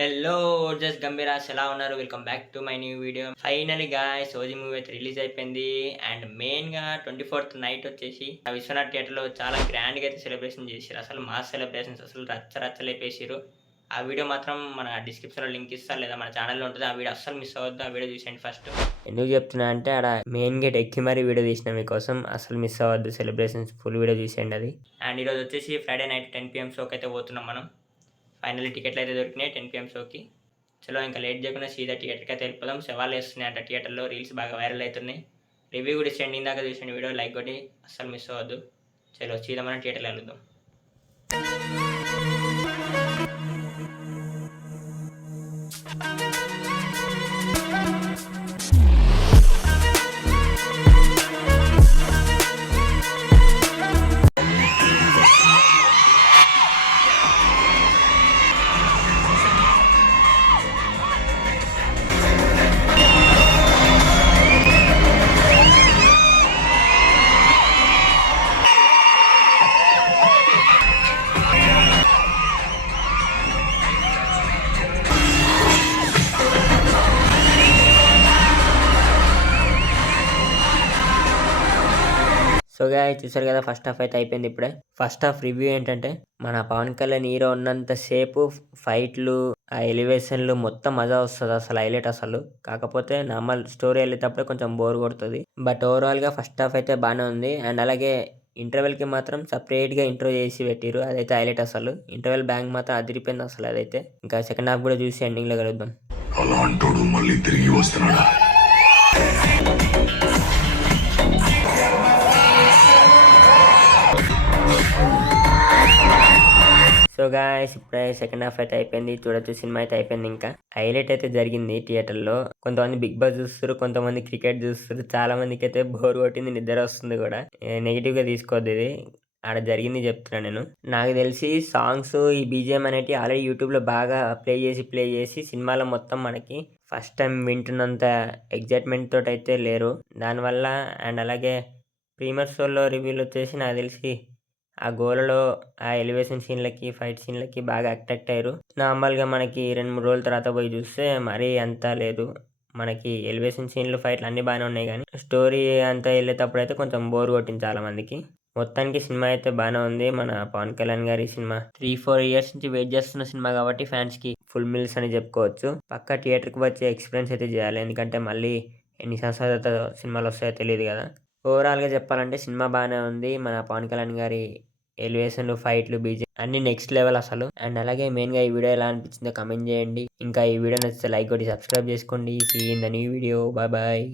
Hello just గంభీరాస్ ఎలా ఉన్నారు? Welcome back to my new video. Finally guys OG movie అయితే release అయిపోయింది. And మెయిన్గా 24th నైట్ వచ్చేసి విశ్వనాథ్ థియేటర్లో చాలా గ్రాండ్గా అయితే సెలబ్రేషన్ చేశారు. అసలు మాస్ సెలబ్రేషన్స్ అసలు రచ్చలేపేసారు. ఆ వీడియో మాత్రం మన డిస్క్రిప్షన్లో లింక్ ఇస్తారు, లేదా మన ఛానల్లో ఉంటుంది. ఆ వీడియో అస్సలు మిస్ అవ్వద్దు. ఆ వీడియో చూసేయండి ఫస్ట్. ఎందుకు చెప్తున్నా అంటే ఆడ మెయిన్ గేట్ ఎక్కి మరీ వీడియో తీసిన మీకోసం. అసలు మిస్ అవ్వద్దు, సెలబ్రేషన్స్ ఫుల్ వీడియో చూసేయండి అది. అండ్ ఈరోజు వచ్చేసి ఫ్రైడే నైట్ 10 PM షోకి అయితే పోతున్నాం మనం. ఫైనల్లీ టికెట్లు అయితే దొరికినాయి 10 PM షోకి. చలో ఇంకా లేట్ చేయకుండా సీదా థియేటర్కి అయితే వెళ్ళిపోదాం. సవాళ్ళు వేస్తున్నాయి అంట థియేటర్లో, రీల్స్ బాగా వైరల్ అవుతున్నాయి. రివ్యూ కూడా ఇచ్చేయండి, ఇందాక చూసిన వీడియో లైక్ కొట్టి అస్సలు మిస్ అవ్వద్దు. చలో సీదా మనం థియేటర్లో వెళ్దాం. సో గాయ్స్ చూసారు కదా, ఫస్ట్ హాఫ్ అయితే అయిపోయింది ఇప్పుడే. ఫస్ట్ హాఫ్ రివ్యూ ఏంటంటే, మన పవన్ కళ్యాణ్ హీరో ఉన్నంత సేపు ఫైట్లు, ఆ ఎలివేషన్లు మొత్తం మజా వస్తుంది, అసలు హైలైట్ అసలు. కాకపోతే నార్మల్ స్టోరీ వెళ్ళేటప్పుడే కొంచెం బోర్ కొడుతుంది. బట్ ఓవరాల్గా ఫస్ట్ హాఫ్ అయితే బాగానే ఉంది. అండ్ అలాగే ఇంటర్వెల్కి మాత్రం సపరేట్గా ఇంట్రో చేసి పెట్టిరు, అదైతే హైలైట్ అసలు. ఇంటర్వెల్ బ్యాంక్ మాత్రం అదిరిపోయింది అసలు అదైతే. ఇంకా సెకండ్ హాఫ్ కూడా చూసి ఎండింగ్లో కలుద్దాం. అలాంటోడు మళ్ళీ తిరిగి వస్తున్నాడా? సో గాయ్స్ ఇప్పుడే సెకండ్ హాఫ్ అయితే అయిపోయింది, చూడొచ్చు. సినిమా అయితే అయిపోయింది. ఇంకా హైలైట్ అయితే జరిగింది థియేటర్లో. కొంతమంది బిగ్ బాస్ చూస్తారు, కొంతమంది క్రికెట్ చూస్తారు, చాలా మందికి అయితే బోర్ కొట్టింది, నిద్ర వస్తుంది కూడా. నెగిటివ్గా తీసుకోవద్దు, ఇది ఆడ జరిగింది చెప్తున్నా నేను. నాకు తెలిసి సాంగ్స్ ఈ బీజిఎం అనేవి ఆల్రెడీ యూట్యూబ్లో బాగా ప్లే చేసి సినిమాలో మొత్తం మనకి ఫస్ట్ టైం వింటున్నంత ఎగ్జైట్మెంట్ తోటి అయితే లేరు దానివల్ల. అండ్ అలాగే ప్రీమియర్ షోలో రివ్యూలు వచ్చేసి నాకు తెలిసి ఆ గోలలో ఆ ఎలివేషన్ సీన్లకి, ఫైట్ సీన్లకి బాగా అట్రాక్ట్ అయ్యారు. నార్మల్గా మనకి 2-3 రోజుల తర్వాత పోయి చూస్తే మరీ అంత లేదు. మనకి ఎలివేషన్ సీన్లు, ఫైట్లు అన్నీ బాగానే ఉన్నాయి, కానీ స్టోరీ అంతా వెళ్ళేటప్పుడు అయితే కొంచెం బోర్ కొట్టింది చాలా మందికి. మొత్తానికి సినిమా అయితే బాగానే ఉంది. మన పవన్ కళ్యాణ్ గారి సినిమా 3-4 ఇయర్స్ నుంచి వెయిట్ చేస్తున్న సినిమా కాబట్టి ఫ్యాన్స్కి ఫుల్ మిల్స్ అని చెప్పుకోవచ్చు. పక్కా థియేటర్కి వచ్చి ఎక్స్పీరియన్స్ అయితే చేయాలి, ఎందుకంటే మళ్ళీ ఎన్ని సంవత్సరాల సినిమాలు వస్తాయో తెలియదు కదా. ఓవరాల్గా చెప్పాలంటే సినిమా బాగానే ఉంది. మన పవన్ కళ్యాణ్ గారి ఎలివేషన్లు, ఫైట్లు, బీజే అన్ని నెక్స్ట్ లెవెల్ అసలు. అండ్ అలాగే మెయిన్గా ఈ వీడియో ఎలా అనిపించిందో కమెంట్ చేయండి. ఇంకా ఈ వీడియో నచ్చితే లైక్ కొట్టి సబ్స్క్రైబ్ చేసుకోండి. See in the new video. Bye.